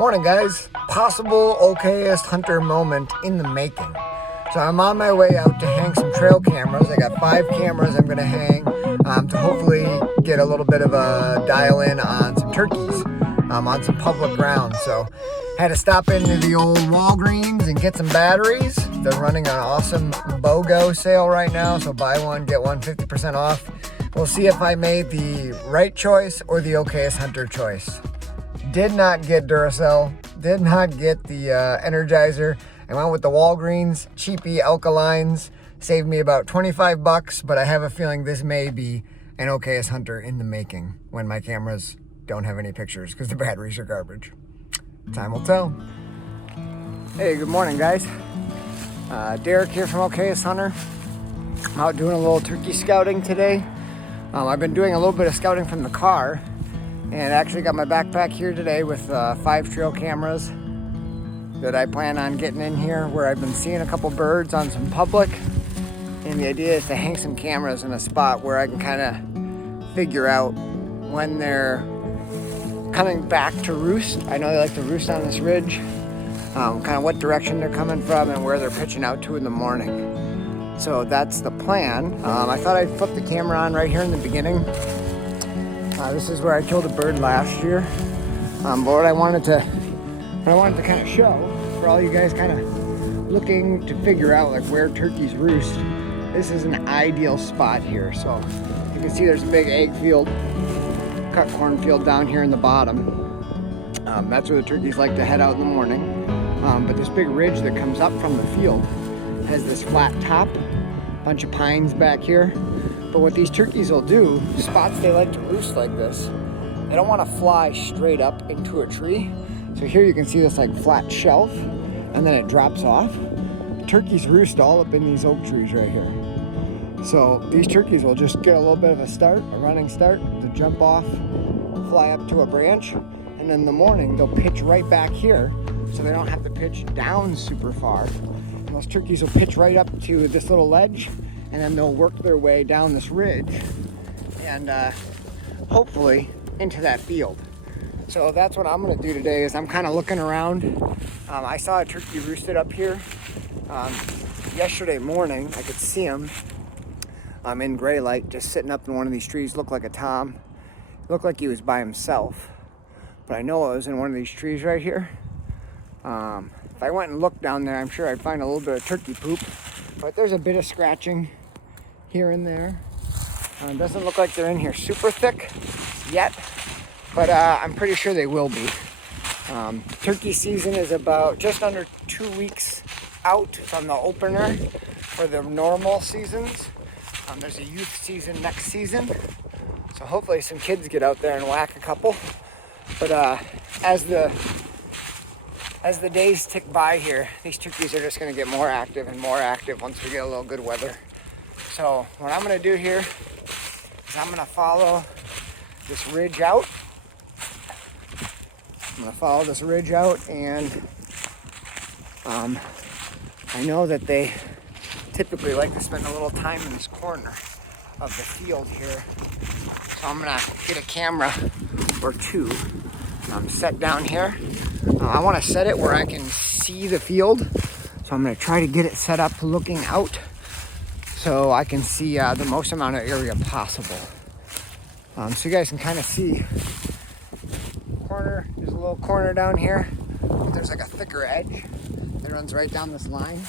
Morning, guys. Possible Okayest hunter moment in the making. So I'm on my way out to hang some trail cameras. I got 5 cameras I'm going to hang to hopefully get a little bit of a dial in on some turkeys on some public ground. So had to stop into the old Walgreens and get some batteries. They're running an awesome BOGO sale right now, so buy one, get one 50% off. We'll see if I made the right choice or the Okayest hunter choice. Did not get Duracell, did not get the Energizer. I went with the Walgreens cheapy alkalines. Saved me about 25 bucks, but I have a feeling this may be an Okayest hunter in the making when my cameras don't have any pictures because the batteries are garbage. Time will tell. Hey, good morning, guys. Derek here from Okayest Hunter. I'm out doing a little turkey scouting today. I've been doing a little bit of scouting from the car, and actually got my backpack here today with 5 trail cameras that I plan on getting in here, where I've been seeing a couple birds on some public, and the idea is to hang some cameras in a spot where I can kind of figure out when they're coming back to roost. I know they like to roost on this ridge, kind of what direction they're coming from and where they're pitching out to in the morning. So that's the plan. I thought I'd flip the camera on right here in the beginning. This is where I killed a bird last year. But what I wanted to kind of show for all you guys kind of looking to figure out like where turkeys roost, this is an ideal spot here. So you can see there's a big egg field, cut corn field down here in the bottom. That's where the turkeys like to head out in the morning. But this big ridge that comes up from the field has this flat top, bunch of pines back here. But what these turkeys will do, spots they like to roost like this, they don't want to fly straight up into a tree. So here you can see this like flat shelf, and then it drops off. Turkeys roost all up in these oak trees right here. So these turkeys will just get a little bit of a running start, to jump off, fly up to a branch, and in the morning they'll pitch right back here, so they don't have to pitch down super far. And those turkeys will pitch right up to this little ledge, and then they'll work their way down this ridge and hopefully into that field. So that's what I'm gonna do today, is I'm kind of looking around. I saw a turkey roosted up here yesterday morning. I could see him in gray light, just sitting up in one of these trees. Looked like a tom. Looked like he was by himself, but I know it was in one of these trees right here. If I went and looked down there, I'm sure I'd find a little bit of turkey poop, but there's a bit of scratching here and there. Doesn't look like they're in here super thick yet, but I'm pretty sure they will be. Turkey season is about just under 2 weeks out from the opener for the normal seasons. There's a youth season next season, so hopefully some kids get out there and whack a couple. But as the days tick by here, these turkeys are just going to get more active and more active once we get a little good weather. So what I'm going to do here is I'm going to follow this ridge out. And I know that they typically like to spend a little time in this corner of the field here. So I'm going to get a camera or 2 set down here. I want to set it where I can see the field, so I'm going to try to get it set up looking out so I can see the most amount of area possible. So you guys can kind of see corner. There's a little corner down here, but there's like a thicker edge that runs right down this line.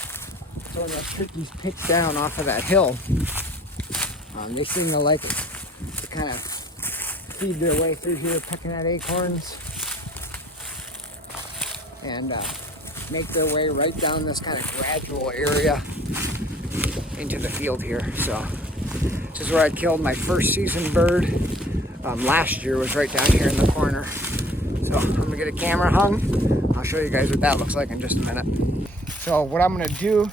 So when those turkeys pitch down off of that hill, they seem to like it, to kind of feed their way through here, pecking at acorns, and make their way right down this kind of gradual area into the field here. So this is where I killed my first season bird last year, was right down here in the corner. So I'm gonna get a camera hung. I'll show you guys what that looks like in just a minute. So what I'm gonna do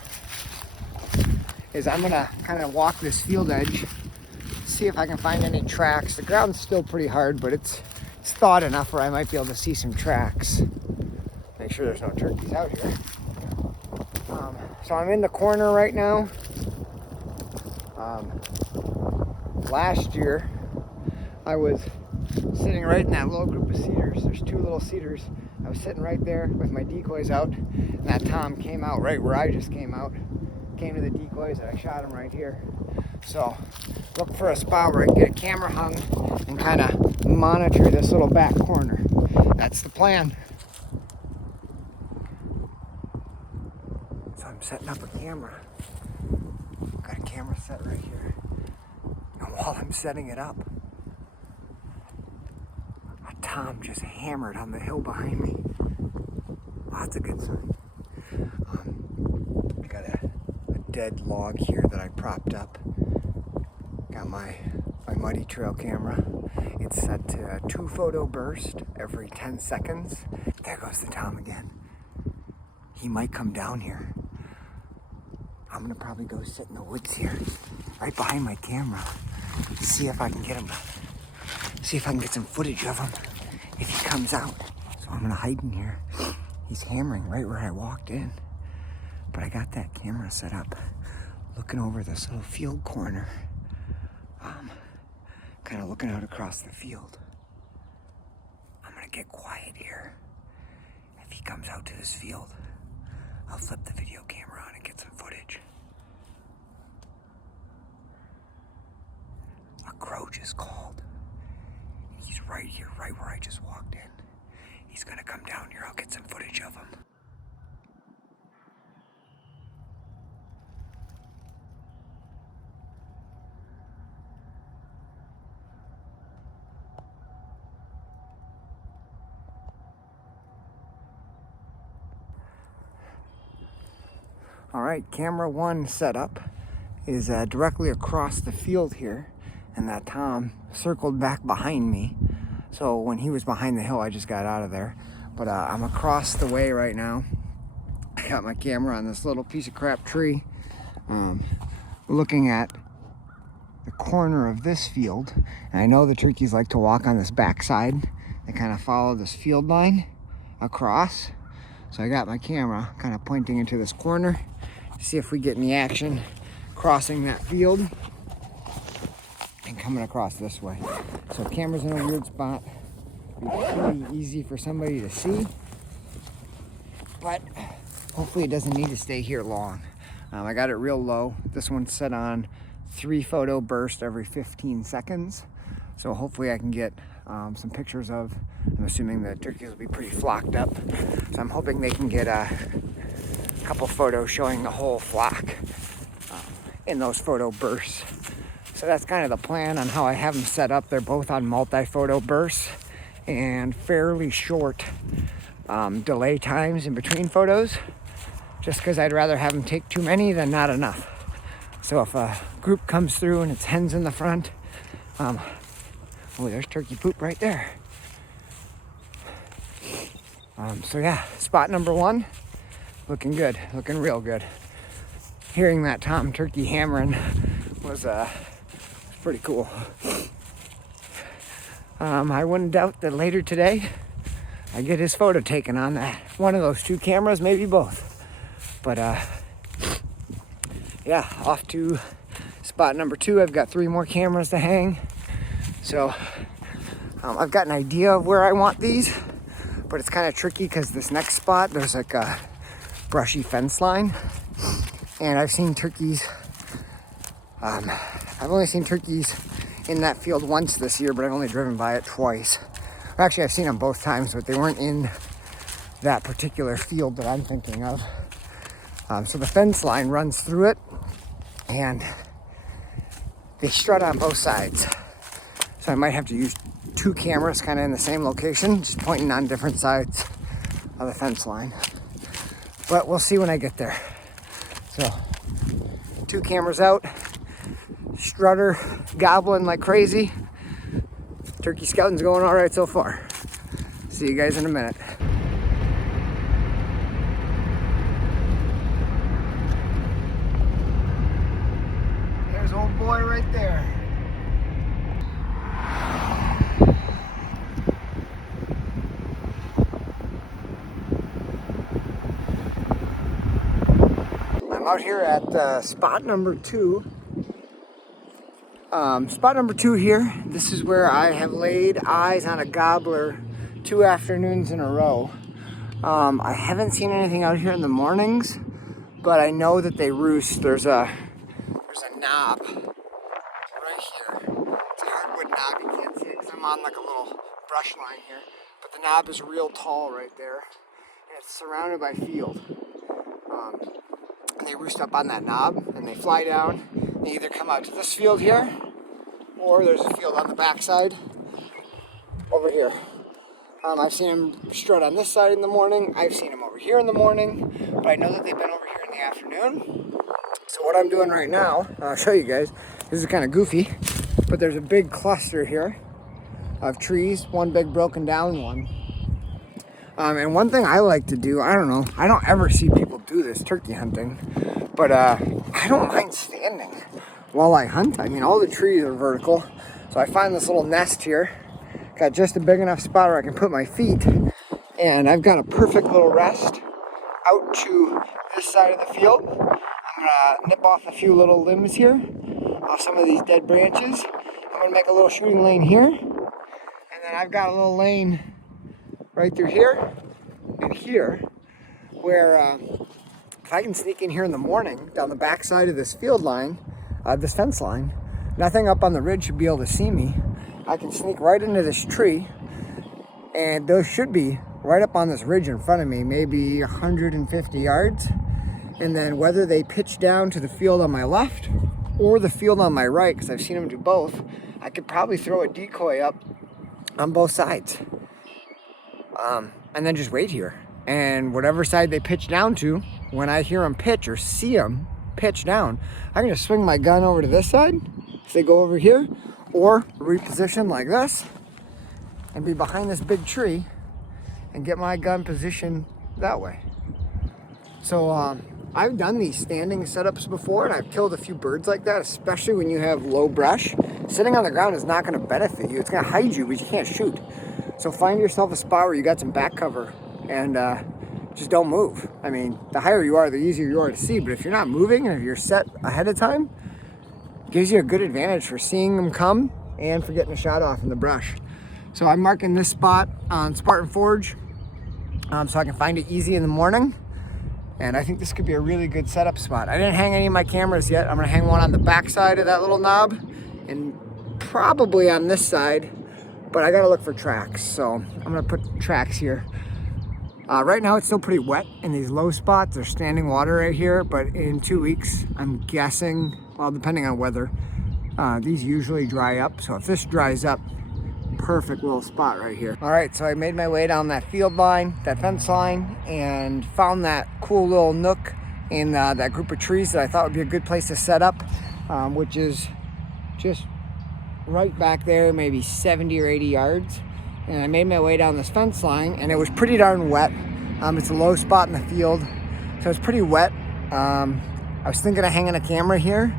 is I'm gonna kind of walk this field edge, see if I can find any tracks. The ground's still pretty hard, but it's thawed enough where I might be able to see some tracks. Make sure there's no turkeys out here. So I'm in the corner right now. Last year, I was sitting right in that little group of cedars. There's 2 little cedars. I was sitting right there with my decoys out, and that tom came out right where I just came out. Came to the decoys, and I shot him right here. So look for a spot where I can get a camera hung and kind of monitor this little back corner. That's the plan. So I'm setting up a camera. Got a camera set right here. And while I'm setting it up, a tom just hammered on the hill behind me. Oh, that's a good sign. I got a dead log here that I propped up. Got my muddy trail camera. It's set to a 2 photo burst every 10 seconds. There goes the tom again. He might come down here. I'm gonna probably go sit in the woods here, right behind my camera. See if I can get him. See if I can get some footage of him if he comes out. So I'm gonna hide in here. He's hammering right where I walked in. But I got that camera set up, looking over this little field corner. Kind of looking out across the field. I'm gonna get quiet here. If he comes out to this field, I'll flip the video camera on and get some footage. A crow just called. He's right here, right where I just walked in. He's gonna come down here. I'll get some footage of him. All right, camera 1 setup is directly across the field here, and that tom circled back behind me. So when he was behind the hill, I just got out of there. But I'm across the way right now. I got my camera on this little piece of crap tree, looking at the corner of this field. And I know the turkeys like to walk on this backside. They kind of follow this field line across. So I got my camera kind of pointing into this corner to see if we get any action crossing that field and coming across this way. So camera's in a weird spot. It'd be pretty easy for somebody to see, but hopefully it doesn't need to stay here long. I got it real low. This one's set on 3 photo burst every 15 seconds. So hopefully I can get some pictures of, I'm assuming the turkeys will be pretty flocked up. So I'm hoping they can get a couple photos showing the whole flock in those photo bursts. So that's kind of the plan on how I have them set up. They're both on multi-photo bursts and fairly short delay times in between photos, just because I'd rather have them take too many than not enough. So if a group comes through and it's hens in the front, oh, there's turkey poop right there. So yeah, spot number 1, looking good, looking real good. Hearing that tom turkey hammering was pretty cool. I wouldn't doubt that later today I get his photo taken on that one of those 2 cameras, maybe both. But yeah, off to spot number 2. I've got 3 more cameras to hang. So I've got an idea of where I want these, but it's kind of tricky because this next spot, there's like a brushy fence line, and I've seen turkeys. I've only seen turkeys in that field once this year, but I've only driven by it twice. Actually, I've seen them both times, but they weren't in that particular field that I'm thinking of. So the fence line runs through it, and they strut on both sides. So I might have to use 2 cameras kind of in the same location, just pointing on different sides of the fence line. But we'll see when I get there. So 2 cameras out, strutter gobbling like crazy. Turkey scouting's going all right so far. See you guys in a minute. There's old boy right there. I'm out here at spot number 2. Spot number 2 here. This is where I have laid eyes on a gobbler 2 afternoons in a row. I haven't seen anything out here in the mornings, but I know that they roost. There's a knob right here. It's a hardwood knob. You can't see it because I'm on like a little brush line here. But the knob is real tall right there. And it's surrounded by field. And they roost up on that knob and they fly down. They either come out to this field here, or there's a field on the backside over here. I've seen them strut on this side in the morning. I've seen them over here in the morning, but I know that they've been over here in the afternoon. So what I'm doing right now, I'll show you guys. This is kind of goofy, but there's a big cluster here of trees, one big broken down one. And one thing I like to do, I don't know, I don't ever see people do this turkey hunting, but I don't mind standing while I hunt. I mean, all the trees are vertical, so I find this little nest here. Got just a big enough spot where I can put my feet, and I've got a perfect little rest out to this side of the field. I'm gonna nip off a few little limbs here off some of these dead branches. I'm gonna make a little shooting lane here, and then I've got a little lane right through here and here, where if I can sneak in here in the morning down the back side of this field line, this fence line, nothing up on the ridge should be able to see me. I can sneak right into this tree, and those should be right up on this ridge in front of me, maybe 150 yards. And then whether they pitch down to the field on my left or the field on my right, because I've seen them do both, I could probably throw a decoy up on both sides. And then just wait here. And whatever side they pitch down to, when I hear them pitch or see them pitch down, I'm gonna swing my gun over to this side if they go over here, or reposition like this and be behind this big tree and get my gun positioned that way. So I've done these standing setups before, and I've killed a few birds like that, especially when you have low brush. Sitting on the ground is not going to benefit you. It's going to hide you, but you can't shoot. So find yourself a spot where you got some back cover, and just don't move. I mean, the higher you are, the easier you are to see, but if you're not moving and if you're set ahead of time, gives you a good advantage for seeing them come and for getting a shot off in the brush. So I'm marking this spot on Spartan Forge so I can find it easy in the morning. And I think this could be a really good setup spot. I didn't hang any of my cameras yet. I'm gonna hang one on the back side of that little knob and probably on this side, but I gotta look for tracks. So I'm gonna put tracks here. Right now it's still pretty wet in these low spots. There's standing water right here, but in 2 weeks, I'm guessing, well, depending on weather, these usually dry up. So if this dries up, perfect little spot right here. All right, so I made my way down that field line, that fence line, and found that cool little nook in that group of trees that I thought would be a good place to set up, which is just right back there, maybe 70 or 80 yards. And I made my way down this fence line, and it was pretty darn wet. It's a low spot in the field, so it's pretty wet. I was thinking of hanging a camera here,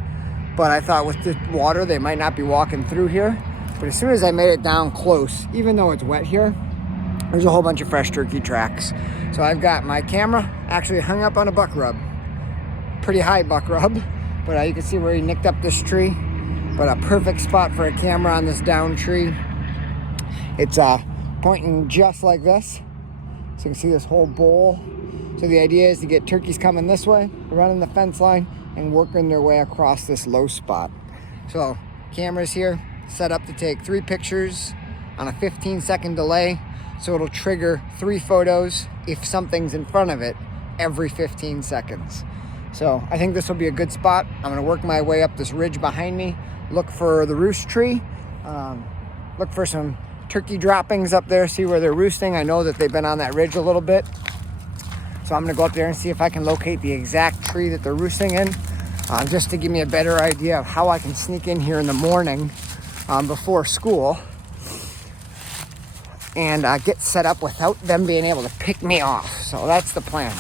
but I thought with the water, they might not be walking through here. But as soon as I made it down close, even though it's wet here, there's a whole bunch of fresh turkey tracks. So I've got my camera actually hung up on a buck rub. Pretty high buck rub, but you can see where he nicked up this tree. But a perfect spot for a camera on this down tree. It's pointing just like this. So you can see this whole bowl. So the idea is to get turkeys coming this way, running the fence line, and working their way across this low spot. So camera's here, set up to take 3 pictures on a 15-second delay. So it'll trigger 3 photos if something's in front of it every 15 seconds. So I think this will be a good spot. I'm gonna work my way up this ridge behind me, look for the roost tree, look for some turkey droppings up there, see where they're roosting. I know that they've been on that ridge a little bit. So I'm gonna go up there and see if I can locate the exact tree that they're roosting in, just to give me a better idea of how I can sneak in here in the morning before school and get set up without them being able to pick me off. So that's the plan.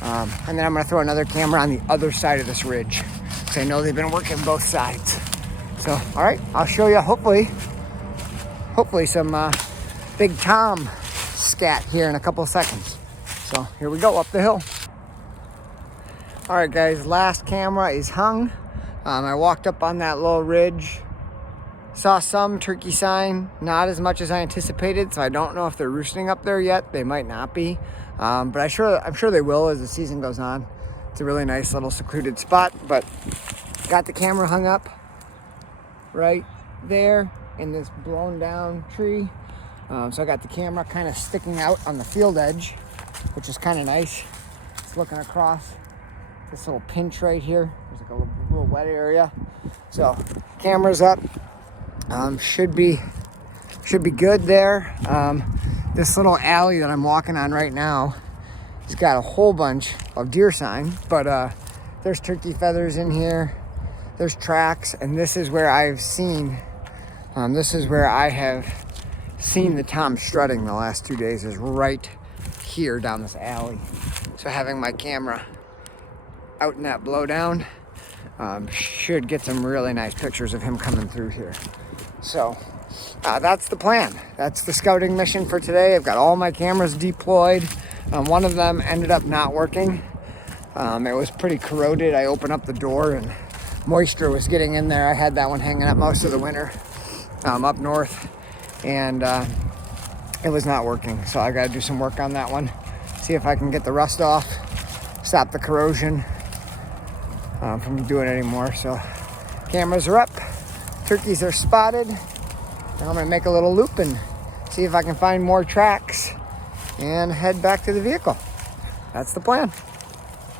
And then I'm gonna throw another camera on the other side of this ridge, because I know they've been working both sides. So, all right, I'll show you hopefully some Big Tom scat here in a couple of seconds. So here we go up the hill. All right, guys, last camera is hung. I walked up on that little ridge, saw some turkey sign, not as much as I anticipated, so I don't know if they're roosting up there yet. They might not be. But I'm sure they will as the season goes on. It's a really nice little secluded spot, but got the camera hung up right there in this blown down tree. So I got the camera kind of sticking out on the field edge, which is kind of nice. It's looking across this little pinch right here. There's like a little wet area. So camera's up. Should be good there. This little alley that I'm walking on right now has got a whole bunch of deer sign, but there's turkey feathers in here. There's tracks, and this is where I have seen the tom strutting the last 2 days, is right here down this alley. So having my camera out in that blowdown should get some really nice pictures of him coming through here. So that's the plan. That's the scouting mission for today. I've got all my cameras deployed. One of them ended up not working. It was pretty corroded. I opened up the door and moisture was getting in there. I had that one hanging up most of the winter up north, and it was not working. So I got to do some work on that one, see if I can get the rust off, stop the corrosion from doing it anymore. So cameras are up, turkeys are spotted. Now I'm gonna make a little loop and see if I can find more tracks and head back to the vehicle. That's the plan.